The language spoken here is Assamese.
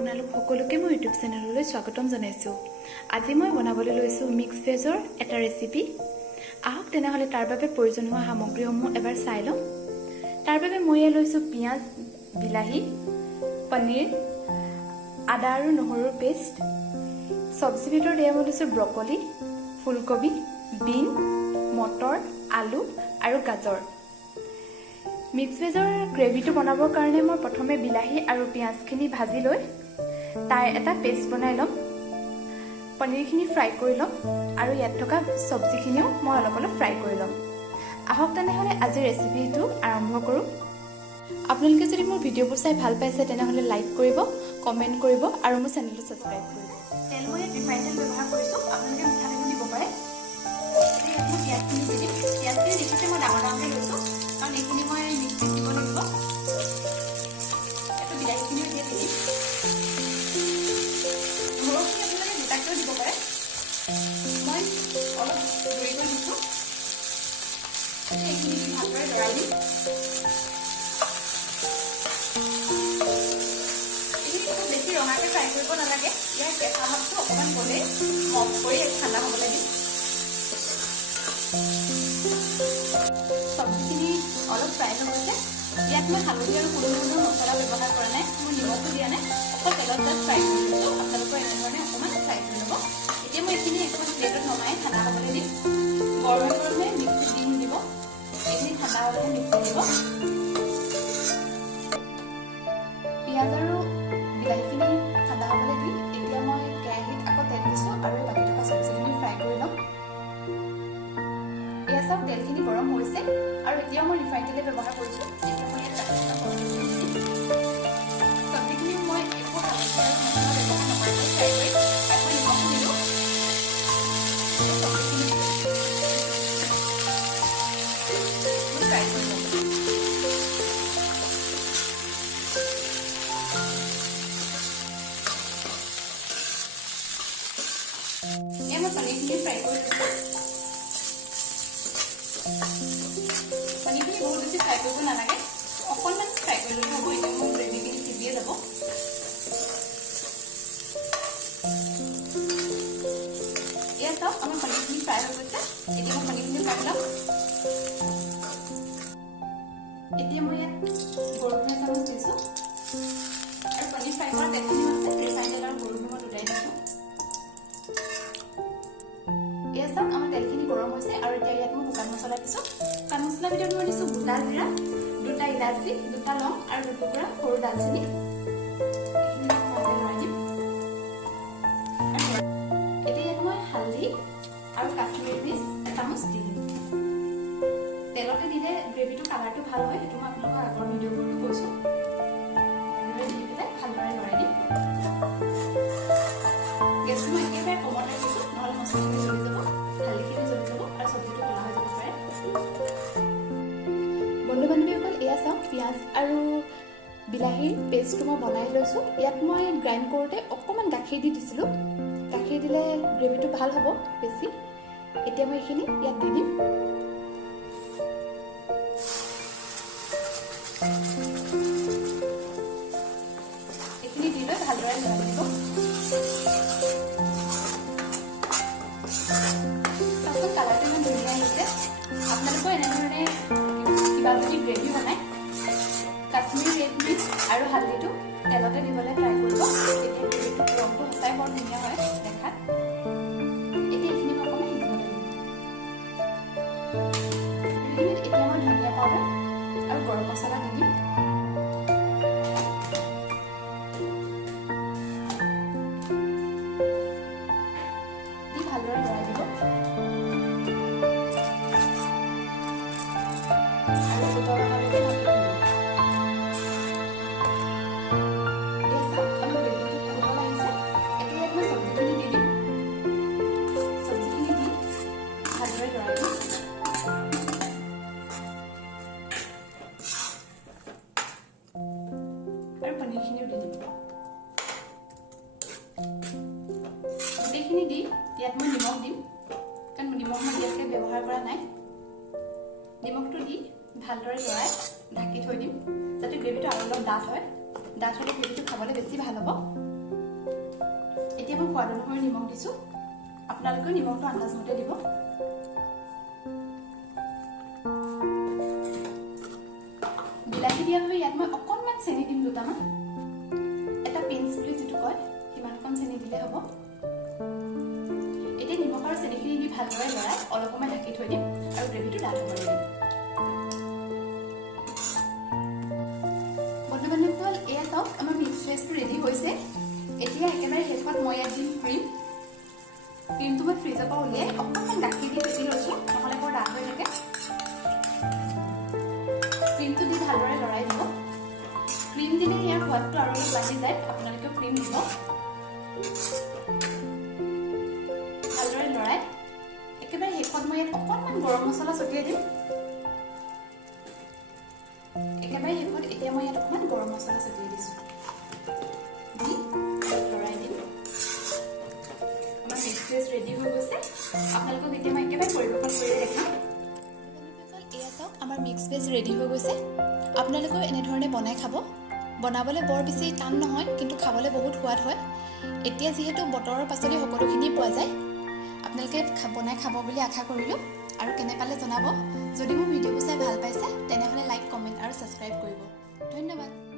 আপোনালোক সকলোকে মই ইউটিউব চেনেললৈ স্বাগতম জনাইছোঁ। আজি মই বনাবলৈ লৈছোঁ মিক্স ভেজৰ এটা ৰেচিপি। আহক তেনেহ'লে তাৰ বাবে প্ৰয়োজন হোৱা সামগ্ৰীসমূহ এবাৰ চাই লওঁ। তাৰ বাবে মই লৈছোঁ পিঁয়াজ, বিলাহী, পনীৰ, আদা আৰু নহৰুৰ পেষ্ট। চব্জি ভিতৰত এয়া মই লৈছোঁ ব্ৰকলি, ফুলকবি, বিন, মটৰ, আলু আৰু গাজৰ। মিক্স ভেজৰ গ্ৰেভিটো বনাবৰ কাৰণে মই প্ৰথমে বিলাহী আৰু পিঁয়াজখিনি ভাজি লৈ তাৰ এটা পেষ্ট বনাই ল'ম। পনীৰখিনি ফ্ৰাই কৰি ল'ম আৰু ইয়াত থকা চব্জিখিনিও মই অলপ অলপ ফ্ৰাই কৰি ল'ম। আহক তেনেহ'লে আজিৰ ৰেচিপিটো আৰম্ভ কৰোঁ। আপোনালোকে যদি মোৰ ভিডিঅ'বোৰ চাই ভাল পাইছে তেনেহ'লে লাইক কৰিব, কমেণ্ট কৰিব আৰু মোৰ চেনেলটো ছাবস্ক্ৰাইব কৰিব। তেল মই ইয়াত ৰিফাইন তেল ব্যৱহাৰ কৰিছোঁ, আপোনালোকে মিঠাতেলো দিব পাৰে। এতিয়া ইয়াত মই পিঁয়াজখিনি দি দিম। পিঁয়াজখিনি দেখিছে মই ডাঙৰ ডাঙৰকৈ লৈছোঁ, কাৰণ এইখিনি মই মিক্সিত দিব লাগিব। এইটো বিলাহীখিনিও এতিয়া দি দিম। নহৰুখিনি আপোনালোকে গোটাকৈও দিব পাৰে, মই অলপ গুড়ি কৰি দিছোঁ। এইখিনি দি ভালদৰে লৰাই দিম। এইখিনি খুব বেছি ৰঙাকৈ ফ্ৰাই কৰিব নালাগে, ইয়াৰ কেঁচা ভাৱটো অকণমান গ'লেই অফ কৰি ঠাণ্ডা হ'বলৈ দিম। চব্জিখিনি অলপ ফ্ৰাই হৈ গৈছে। ইয়াত মই হালধি আৰু কোনো ধৰণৰ মছলা ব্যৱহাৰ কৰা নাই, মই নিমখো দিয়া নাই, অকল তেলত জাষ্ট ফ্ৰাই কৰি দিছোঁ। আপোনালোকৰ এনেধৰণে অকণমান ফ্ৰাই কৰি ল'ব। এতিয়া মই এইখিনি এখন প্লেটত নমাই ঠাণ্ডা হ'বলৈ দিম। গৰমে গৰমে মিক্সিত দি নিদিব, এইখিনি ঠাণ্ডা হ'লেহে মিক্সিত দিব। পিঁয়াজ আৰু বিলাহীখিনি ঠাণ্ডা হ'বলৈ দি এতিয়া মই কেৰাহীত আকৌ তেল দিছোঁ আৰু বাকী থকা চব্জিখিনি ফ্ৰাই কৰি ল'ম। এয়া চাওক, তেলখিনি গৰম হৈছে আৰু এতিয়াও মই ৰিফাইন তেলে ব্যৱহাৰ কৰিছোঁ। এতিয়া মই ইয়াত চব্জিখিনি মই একো হালধি আৰু মছলা ব্যৱহাৰ নকৰাকৈ ফ্ৰাই কৰি মই নিমখ দিলোঁ। চব্জিখিনি মই ফ্ৰাই কৰি ল'ম। এয়া মই পনীৰখিনি ফ্ৰাই কৰি লৈছোঁ। পনীৰখিনি বহুত বেছি ফ্ৰাই কৰিব নালাগে, অকণমান ফ্ৰাই কৰি ল'লে হ'ব। এতিয়া মোৰ গ্ৰেভিখিনি সিজিয়ে যাব। এয়া চাওক, আমাৰ পনীৰখিনি ফ্ৰাই হৈ গৈছে। এতিয়া মই পনীৰখিনি কাটি ল'ম। এতিয়া মই ইয়াত গৰমীয়া চামুচ দিছোঁ আৰু পনীৰ ফ্ৰাই কৰা তেলখিনি আছে, ৰিফাইন তেল আৰু গৰমীয়া মই দুটাই দিছোঁ। এয়া চাওক, আমাৰ তেলখিনি গৰম হৈছে আৰু এতিয়া ইয়াত মই শুকান মছলা দিছোঁ। শুকান মছলাৰ ভিতৰত মই দিছোঁ গোটা জিৰা, 2টা ইলাচি, 2টা লং আৰু 2টুকুৰা সৰু দালচেনি। এইখিনি মই লৰাই দিম। এতিয়া ইয়াত মই হালধি আৰু কাশ্মীৰী মিৰ্চ এচামুচ দি দিম। তেলতে দিলে গ্ৰেভিটো কালাৰটো ভাল হয়, সেইটো মই আপোনালোকৰ আগৰ ভিডিঅ'বোৰতো কৈছোঁ। এনেদৰে দি পেলাই ভালদৰে লৰাই দিম। গেছটো মই একেবাৰে কমত ৰাখিছোঁ, নহ'লে মছলাখিনি জ্বলি যাব, হালধিখিনি জ্বলি যাব আৰু চব্জিটো ক'লা হৈ যাব পাৰে। বন্ধু বান্ধৱীসকল, এয়া চাওক, পিঁয়াজ আৰু বিলাহীৰ পেষ্টটো মই বনাই লৈছোঁ। ইয়াত মই গ্ৰাইণ্ড কৰোঁতে অকণমান গাখীৰ দি দিছিলোঁ। গাখীৰ দিলে গ্ৰেভিটো ভাল হ'ব বেছি। এতিয়া মই এইখিনি ইয়াত দি দিম। এইখিনি দি লৈ ভালদৰে লৰাই দিব। তাৰপিছত কালাৰটো ইমান ধুনীয়া আহিছে। আপোনালোকৰ এনেধৰণে কিবা যদি গ্ৰেভি বনায়, কাশ্মীৰী ৰেড মিৰ্চ আৰু হালধিটো তেলতে দিবলৈ ট্ৰাই কৰিব। তেতিয়া গ্ৰেভিটো ৰংটো সঁচাই বৰ ধুনীয়া হয় দেখাত। এতিয়া এইখিনি মই অকণমান সিজিবলৈ দিম। এইখিনিত এতিয়া মই ধনিয়া পাউডাৰ আৰু গৰম মছলা দি দিম। দি ভালদৰে লৰাই দিব। আৰু উতল অহালৈকে ঢাকি থৈ দিম। এয়া চাওক, আমাৰ গ্ৰেভিটো উতল আহিছে। এতিয়া ইয়াত মই চব্জিখিনি দি দিম। চব্জিখিনি দি ভালদৰে লৰাই দিম। আৰু পনীৰখিনিও দি দিম। গোটেইখিনি দি ইয়াত মই নিমখ দিম, কাৰণ নিমখ মই ইয়াতকৈ ব্যৱহাৰ কৰা নাই। নিমখটো দি ভালদৰে লৰাই ঢাকি থৈ দিম, যাতে গ্ৰেভিটো আৰু অলপ ডাঠ হয়। ডাঠ হ'লে গ্ৰেভিটো খাবলৈ বেছি ভাল হ'ব। মই সোৱাদ অনুসৰি নিমখ দিছোঁ আপোনালোকে নিমখটো আন্দাজমতে দিব বিলাহী দিয়াৰ বাবে ইয়াত মই অকণমান চেনি দিম দুটামান এটা পিঞ্চ বুলি যিটো কয় সিমান অকণ চেনি দিলে হ'ব এতিয়া নিমখ আৰু চেনিখিনি দি ভালদৰে লৰাই অলপ সময় ঢাকি থৈ দিম আৰু গ্ৰেভিটো ডাঠ হ'বলৈ দিম বন্ধু-বান্ধৱীসকল এয়া চাওক আমাৰ মিক্স ভেজটো ৰেডি হৈছে এতিয়া একেবাৰে শেষত মই ইয়াত দিম ক্ৰীমটো মই ফ্ৰিজৰ পৰা উলিয়াই অকণমান গাখীৰ দি ফেটি লৈছোঁ নহ'লে বৰ ডাঠ হৈ থাকে ক্ৰীমটো দি ভালদৰে লৰাই দিব ক্ৰীম দিলে ইয়াৰ সোৱাদটো আৰু অলপ বাঢ়ি যায় আপোনালোকেও ক্ৰীম দিব ভালদৰে লৰাই একেবাৰে শেষত মই ইয়াত অকণমান গৰম মছলা ছটিয়াই দিম একেবাৰে শেষত এতিয়া মই ইয়াত অকণমান গৰম মছলা ছটিয়াই দিছোঁ দি লৰাই দিম আমাৰ মিক্স ভেজ ৰেডি হৈ গৈছে আপোনালোকক এতিয়া মই একেবাৰে পৰিৱেশন কৰি দেখাম এয়া চাওক আমাৰ মিক্স ভেজ ৰেডি হৈ গৈছে আপোনালোকেও এনেধৰণে বনাই খাব বনাবলৈ বৰ বেছি টান নহয় কিন্তু খাবলৈ বহুত সোৱাদ হয় এতিয়া যিহেতু বতৰৰ পাচলি সকলোখিনি পোৱা যায় আপোনালোকে বনাই খাব বুলি আশা কৰিলোঁ আৰু কেনে পালে জনাব যদি মোৰ ভিডিঅ'বোৰ চাই ভাল পাইছে তেনেহ'লে লাইক কমেণ্ট আৰু ছাবস্ক্ৰাইব কৰিব ধন্যবাদ